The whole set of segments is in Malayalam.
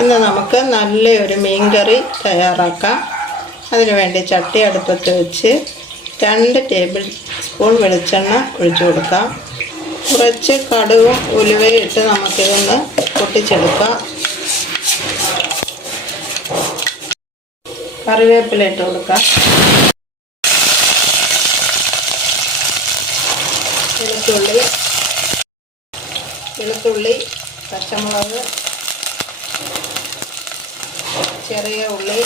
ഇന്ന് നമുക്ക് നല്ലൊരു മീൻകറി തയ്യാറാക്കാം. അതിനു വേണ്ടി ചട്ടി അടുപ്പത്ത് വെച്ച് രണ്ട് ടേബിൾ സ്പൂൺ വെളിച്ചെണ്ണ ഒഴിച്ചു കൊടുക്കാം. കുറച്ച് കടുകും ഉലുവയും ഇട്ട് നമുക്കിതൊന്ന് പൊട്ടിച്ചെടുക്കാം. കറിവേപ്പില ഇട്ട് കൊടുക്കാം. വെളുത്തുള്ളി വെളുത്തുള്ളി പച്ചമുളക് ചെറിയ ഉള്ളി.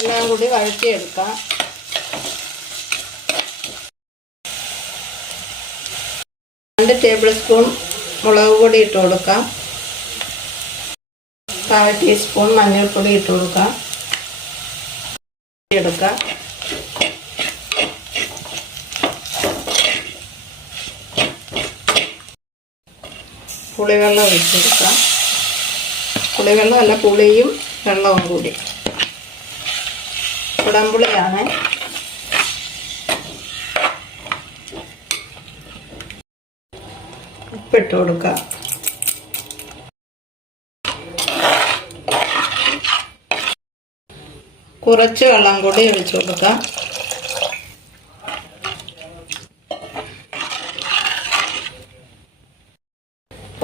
എല്ലാം കൂടി വഴറ്റിയെടുക്കാം. രണ്ട് ടേബിൾ സ്പൂൺ മുളക് പൊടി ഇട്ട് കൊടുക്കാം. കാൽ ടീസ്പൂൺ മഞ്ഞൾപ്പൊടി ഇട്ട് കൊടുക്കാം. എടുക്കാം. പുളിവെള്ളം ഒഴിച്ചെടുക്കാം. പുളിവെള്ളം അല്ല പുളിയും വെള്ളവും കൂടി. കുടംപുളിയാണ്. ഉപ്പിട്ട് കൊടുക്കാം. കുറച്ച് വെള്ളം കൂടി ഒഴിച്ചു കൊടുക്കാം.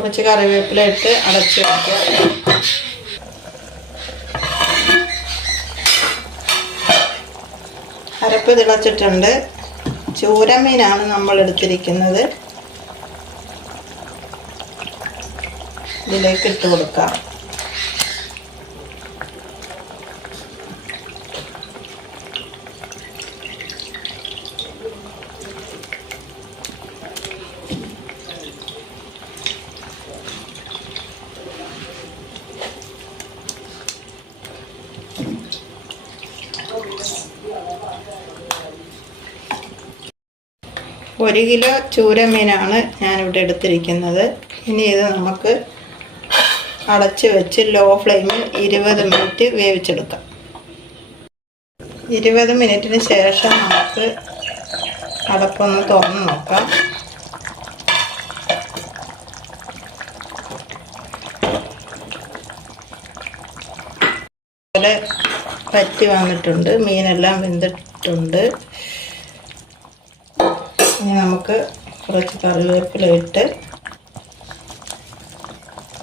കുറച്ച് കറിവേപ്പില ഇട്ട് അടച്ചു വെക്കുക. അരപ്പ് തിളച്ചിട്ടുണ്ട്. ചൂരമീനാണ് നമ്മൾ എടുത്തിരിക്കുന്നത്. ഇതിലേക്ക് ഇട്ട് കൊടുക്കാം. ഒരു കിലോ ചൂരമീനാണ് ഞാനിവിടെ എടുത്തിരിക്കുന്നത്. ഇനി ഇത് നമുക്ക് അടച്ച് വെച്ച് ലോ ഫ്ലെയിമിൽ ഇരുപത് മിനിറ്റ് വേവിച്ചെടുക്കാം. ഇരുപത് മിനിറ്റിന് ശേഷം നമുക്ക് അടപ്പൊന്ന് തുറന്ന് നോക്കാം. പറ്റി വന്നിട്ടുണ്ട്. മീനെല്ലാം വെന്തിട്ടുണ്ട്. ഇനി നമുക്ക് കുറച്ച് കറിവേപ്പില ഇട്ട്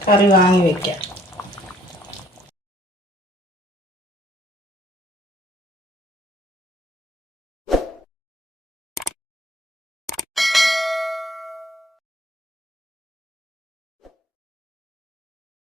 കറി വാങ്ങി വെക്കാം.